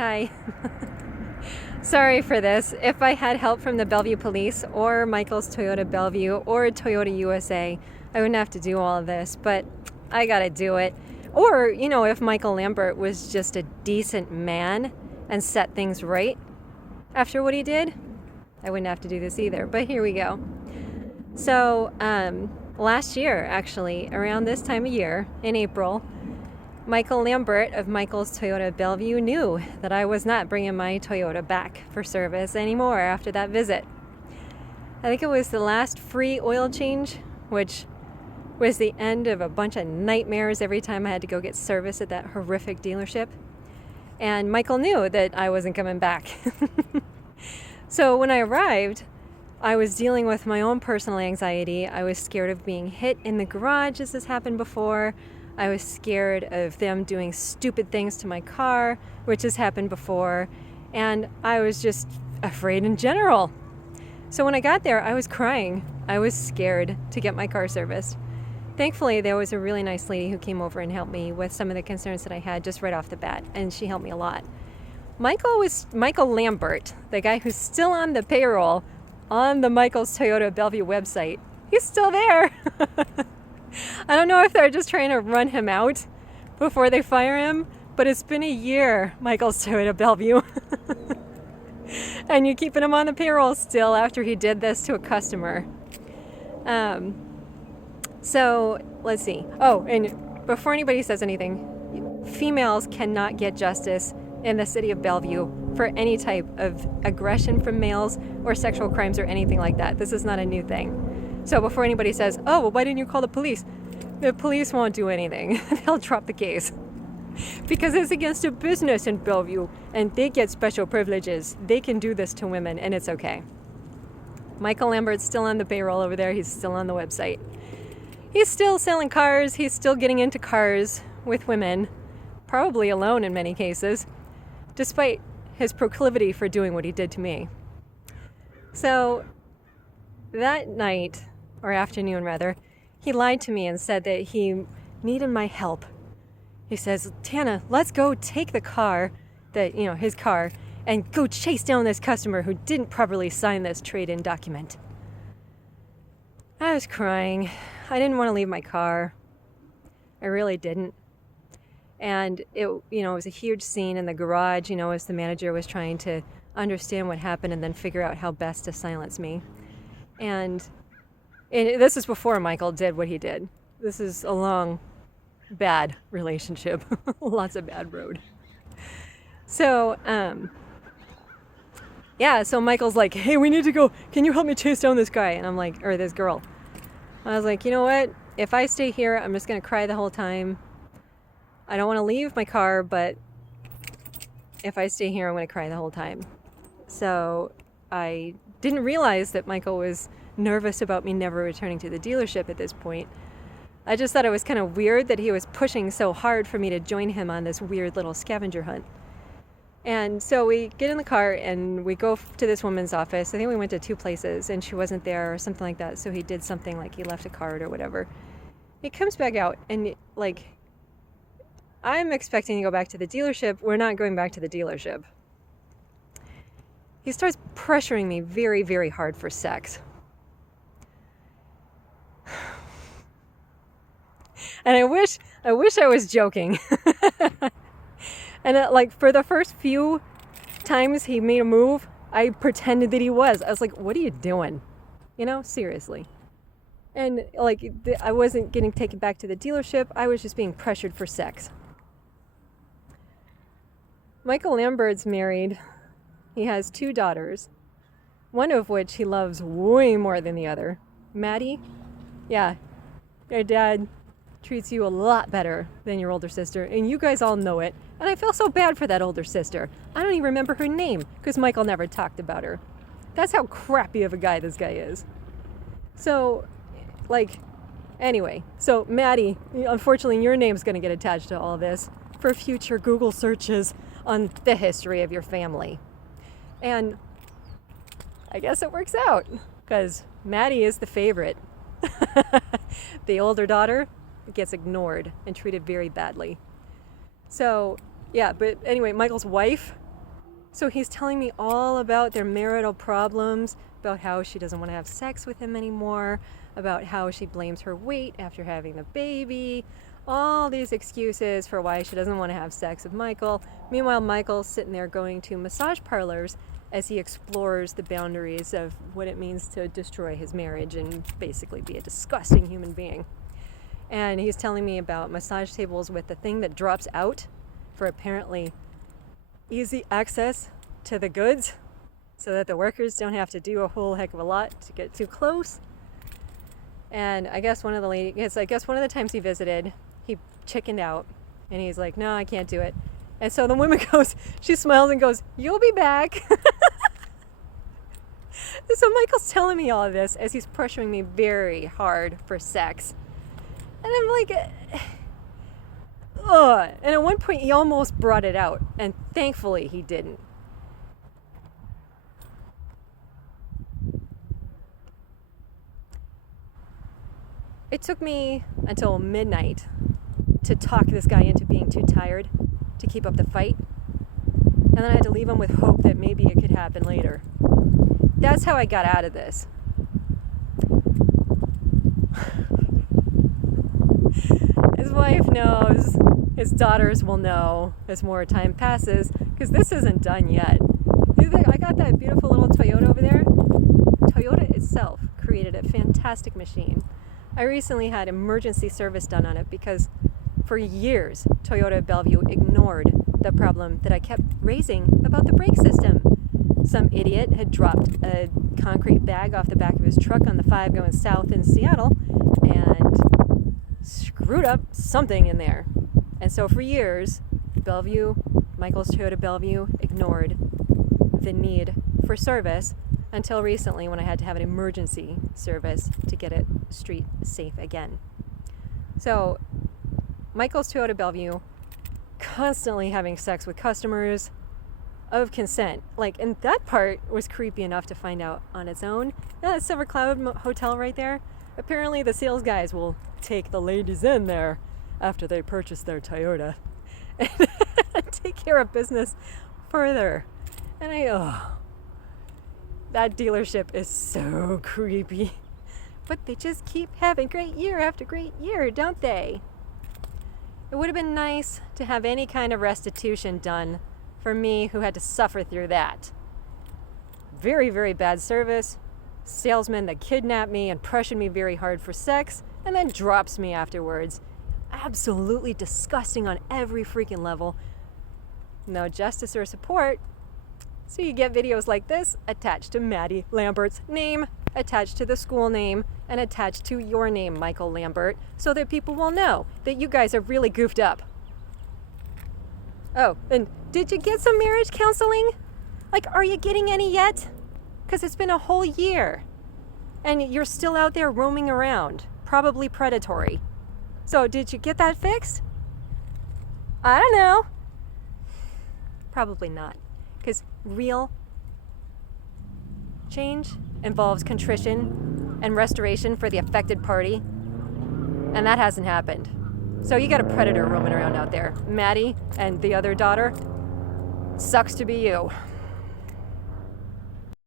Hi. Sorry for this. If I had help from the Bellevue police or Michael's Toyota Bellevue or Toyota USA, I wouldn't have to do all of this, but I gotta do it. Or, if Michael Lambert was just a decent man and set things right after what he did, I wouldn't have to do this either. But here we go. So, last year, actually, around this time of year, in April, Michael Lambert of Michael's Toyota Bellevue knew that I was not bringing my Toyota back for service anymore after that visit. I think it was the last free oil change, which was the end of a bunch of nightmares every time I had to go get service at that horrific dealership. And Michael knew that I wasn't coming back. So when I arrived, I was dealing with my own personal anxiety. I was scared of being hit in the garage, as this happened before. I was scared of them doing stupid things to my car, which has happened before. And I was just afraid in general. So when I got there, I was crying. I was scared to get my car serviced. Thankfully, there was a really nice lady who came over and helped me with some of the concerns that I had just right off the bat, and she helped me a lot. Michael Lambert, the guy who's still on the payroll on the Michael's Toyota Bellevue website. He's still there. I don't know if they're just trying to run him out before they fire him, but it's been a year, Michael's Toyota Bellevue. And you're keeping him on the payroll still after he did this to a customer. So let's see. Oh, and before anybody says anything, females cannot get justice in the city of Bellevue for any type of aggression from males or sexual crimes or anything like that. This is not a new thing. So before anybody says, oh, well, why didn't you call the police? The police won't do anything. They'll drop the case. Because it's against a business in Bellevue, and they get special privileges. They can do this to women, and it's okay. Michael Lambert's still on the payroll over there. He's still on the website. He's still selling cars. He's still getting into cars with women, probably alone in many cases, despite his proclivity for doing what he did to me. So that night, or afternoon rather, he lied to me and said that he needed my help. He says, Tana, let's go take the car, his car, and go chase down this customer who didn't properly sign this trade-in document. I was crying. I didn't want to leave my car. I really didn't. And it was a huge scene in the garage, as the manager was trying to understand what happened and then figure out how best to silence me. And this is before Michael did what he did. This is a long, bad relationship. Lots of bad road. So, so Michael's like, hey, we need to go. Can you help me chase down this guy? And I'm like, or this girl. I was like, you know what? If I stay here, I'm just going to cry the whole time. I don't want to leave my car, but if I stay here, I'm going to cry the whole time. So I didn't realize that Michael was nervous about me never returning to the dealership at this point. I just thought it was kind of weird that he was pushing so hard for me to join him on this weird little scavenger hunt. And so we get in the car and we go to this woman's office. I think we went to 2 places and she wasn't there or something like that. So he did something like he left a card or whatever. He comes back out and I'm expecting to go back to the dealership. We're not going back to the dealership. He starts pressuring me very, very hard for sex. And I wish I was joking. And for the first few times he made a move, I pretended that he was. I was like, what are you doing? Seriously. And I wasn't getting taken back to the dealership. I was just being pressured for sex. Michael Lambert's married. He has 2 daughters, one of which he loves way more than the other. Maddie, yeah, your dad treats you a lot better than your older sister, and you guys all know it. And I feel so bad for that older sister. I don't even remember her name because Michael never talked about her. That's how crappy of a guy this guy is. So, anyway, so Maddie, unfortunately your name's going to get attached to all this for future Google searches on the history of your family. And I guess it works out because Maddie is the favorite. The older daughter gets ignored and treated very badly. So, yeah, but anyway, Michael's wife, So he's telling me all about their marital problems, about how she doesn't want to have sex with him anymore, about how she blames her weight after having the baby, all these excuses for why she doesn't want to have sex with Michael. Meanwhile, Michael's sitting there going to massage parlors as he explores the boundaries of what it means to destroy his marriage and basically be a disgusting human being. And he's telling me about massage tables with the thing that drops out for apparently easy access to the goods so that the workers don't have to do a whole heck of a lot to get too close. And I guess one of the times he visited, he chickened out and he's like, no, I can't do it. And so the woman goes, she smiles and goes, you'll be back. So Michael's telling me all of this as he's pressuring me very hard for sex. And I'm like, ugh. And at one point he almost brought it out, and thankfully he didn't. It took me until midnight to talk this guy into being too tired to keep up the fight. And then I had to leave him with hope that maybe it could happen later. That's how I got out of this. His wife knows, his daughters will know as more time passes, because this isn't done yet. I got that beautiful little Toyota over there. Toyota itself created a fantastic machine. I recently had emergency service done on it because for years Toyota Bellevue ignored the problem that I kept raising about the brake system. Some idiot had dropped a concrete bag off the back of his truck on the 5 going south in Seattle and screwed up something in there. And so for years, Michael's Toyota Bellevue ignored the need for service until recently when I had to have an emergency service to get it street safe again. So Michael's Toyota Bellevue constantly having sex with customers of consent. And that part was creepy enough to find out on its own. That Silver Cloud Hotel right there, apparently the sales guys will take the ladies in there after they purchase their Toyota and take care of business further. And that dealership is so creepy. But they just keep having great year after great year, don't they? It would have been nice to have any kind of restitution done for me who had to suffer through that. Very, very bad service. Salesman that kidnapped me and pressured me very hard for sex and then drops me afterwards. Absolutely disgusting on every freaking level. No justice or support. So you get videos like this attached to Maddie Lambert's name, attached to the school name, and attached to your name, Michael Lambert, so that people will know that you guys are really goofed up. Oh, and did you get some marriage counseling? Are you getting any yet? Because it's been a whole year. And you're still out there roaming around, probably predatory. So did you get that fixed? I don't know. Probably not. Because real change involves contrition and restoration for the affected party. And that hasn't happened. So you got a predator roaming around out there. Maddie and the other daughter. Sucks to be you.